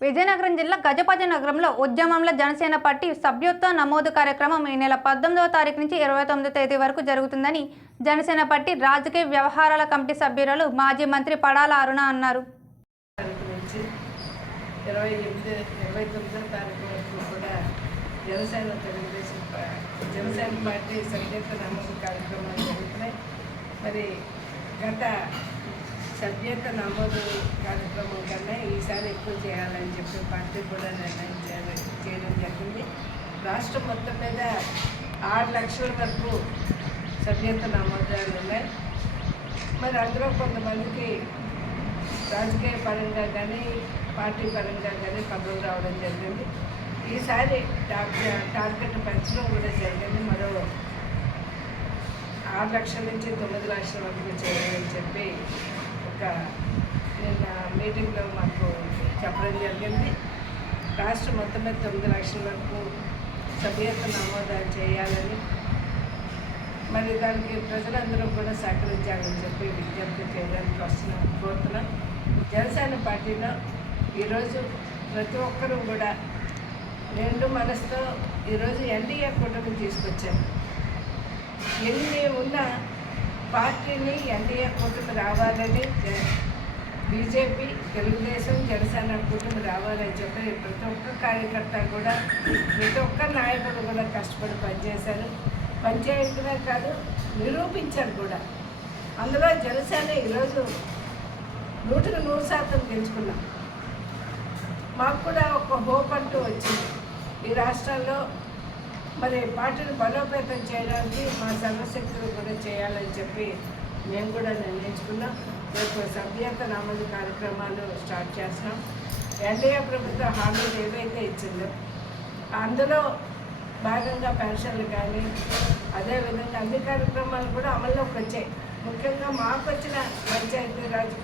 విజయనగరం జిల్లా గజపతి నగరంలో ఉద్యమంలో జనసేన పార్టీ సభ్యత్వ నమోదు కార్యక్రమం ఈ నెల పద్దెనిమిదవ తారీఖు నుంచి ఇరవై తొమ్మిదో తేదీ వరకు జరుగుతుందని జనసేన పార్టీ రాజకీయ వ్యవహారాల కమిటీ సభ్యురాలు మాజీ మంత్రి పడాల అరుణ అన్నారు. ఇరవై ఎనిమిది ఇరవై తొమ్మిదో తారీఖు వరకు కూడా జనసేన తెలుగుదేశం జనసేన పార్టీ నమోదు కార్యక్రమాలు జరుగుతున్నాయి. మరి గత సభ్యత్వ నమోదు కార్యక్రమం కన్నా ఈసారి ఎక్కువ చేయాలని చెప్పి పార్టీ కూడా నిర్ణయం చేయడం చేయడం జరిగింది. రాష్ట్రం మొత్తం మీద ఆరు లక్షల వరకు సభ్యత నమోదాలు ఉన్నాయి. మరి అందులో కొంతమందికి రాజకీయ పరంగా కానీ పార్టీ పరంగా కానీ పదవులు రావడం జరిగింది. ఈసారి టార్గెట్ టార్గెట్ పెంచడం కూడా జరిగింది. మరో ఆరు లక్షల నుంచి తొమ్మిది లక్షల వరకు చేయాలని చెప్పి ఒక నిన్న మీటింగ్లో మాకు చెప్పడం జరిగింది. రాష్ట్రం మొత్తం మీద తొమ్మిది లక్షల వరకు సభ్యత నమోదాలు చేయాలని మరి దానికి ప్రజలందరూ కూడా సహకరించాలని చెప్పి విజ్ఞప్తి చేయడానికి వస్తున్నాం కోరుతున్నాం. జనసేన పార్టీలో ఈరోజు ప్రతి ఒక్కరూ కూడా రెండు మనసుతో ఈరోజు ఎన్డీఏ కూటమి తీసుకొచ్చారు. ఎన్ని ఉన్నా పార్టీని ఎన్డీఏ కూటమి రావాలని బీజేపీ తెలుగుదేశం జనసేన కూటమి రావాలని చెప్పి ప్రతి ఒక్క కార్యకర్త కూడా ప్రతి ఒక్క నాయకుడు కూడా కష్టపడి పనిచేశారు. పనిచేయడమే కాదు నిరూపించారు కూడా. అందులో జనసేన ఈరోజు నూటికి నూరు శాతం గెలుచుకున్నాం. మాకు కూడా ఒక హోప్ అంటూ వచ్చింది. ఈ రాష్ట్రాల్లో మరి పార్టీని బలోపేతం చేయడానికి మా సర్వశక్తులు కూడా చేయాలని చెప్పి మేము కూడా నిర్ణయించుకున్నాం. రేపు సభ్యత నమోదు కార్యక్రమాలు స్టార్ట్ చేస్తున్నాం. ఎన్డీఏ ప్రభుత్వం హామీలు ఏవైతే ఇచ్చిందో అందులో భాగంగా పెన్షన్లు కానీ అదేవిధంగా అన్ని కార్యక్రమాలు కూడా అమల్లోకి వచ్చాయి. ముఖ్యంగా మాకు వచ్చిన పంచాయతీరాజ్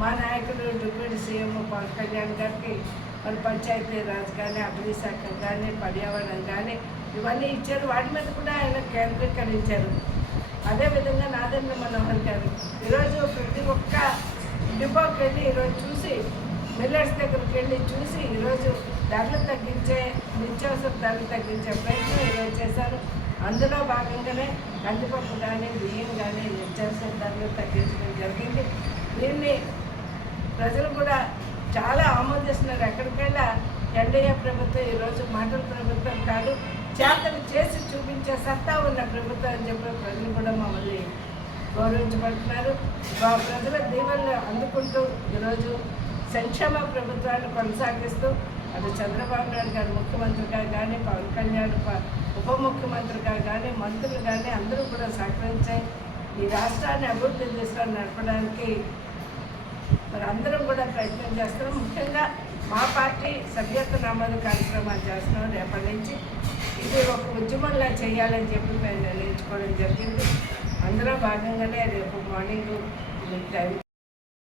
మా నాయకులు డిప్యూటీ సీఎం పవన్ కళ్యాణ్ గారికి మరి పంచాయతీ రాజ్ కానీ అటవీ శాఖ కానీ పర్యావరణం కానీ ఇవన్నీ ఇచ్చారు. వాటి మీద కూడా ఆయన కేంద్రీకరించారు. అదేవిధంగా నాదెండ్ల మనోహర్ గారు ఈరోజు ప్రతి ఒక్క డిపోకి వెళ్ళి ఈరోజు చూసి మిల్లర్స్ దగ్గరికి వెళ్ళి చూసి ఈరోజు ధరలు తగ్గించే నిత్యావసర ధరలు తగ్గించే ప్రయత్నం ఈరోజు చేశారు. అందులో భాగంగానే కందిపప్పు కానీ బియ్యం కానీ నిత్యావసర ధరలు తగ్గించడం జరిగింది. దీన్ని ప్రజలు కూడా చాలా ఆమోదిస్తున్నారు ఎక్కడికైనా ఎన్డీఏ ప్రభుత్వం ఈరోజు మాటల ప్రభుత్వం కాదు చేతలు చేసి చూపించే సత్తా ఉన్న ప్రభుత్వం అని చెప్పి ప్రజలు కూడా మమ్మల్ని గౌరవించబడుతున్నారు. మా ప్రజల దీవెనలు అందుకుంటూ ఈరోజు సంక్షేమ ప్రభుత్వాన్ని కొనసాగిస్తూ అటు చంద్రబాబు నాయుడు గారు ముఖ్యమంత్రిగా కానీ పవన్ కళ్యాణ్ ప- ఉప ముఖ్యమంత్రిగా కానీ మంత్రులు కానీ అందరూ కూడా సహకరించాయి. ఈ రాష్ట్రాన్ని అభివృద్ధి దిశలో నడపడానికి మరి అందరం కూడా ప్రయత్నం చేస్తున్నాం. ముఖ్యంగా మా పార్టీ సభ్యత్వ నమోదు కార్యక్రమాలు చేస్తున్నాం రేపటి నుంచి. ఇది ఒక ఉద్యమంలా చేయాలని చెప్పి మేము నిర్ణయించుకోవడం జరిగింది. అందులో భాగంగానే రేపు మార్నింగ్ మీకు టైం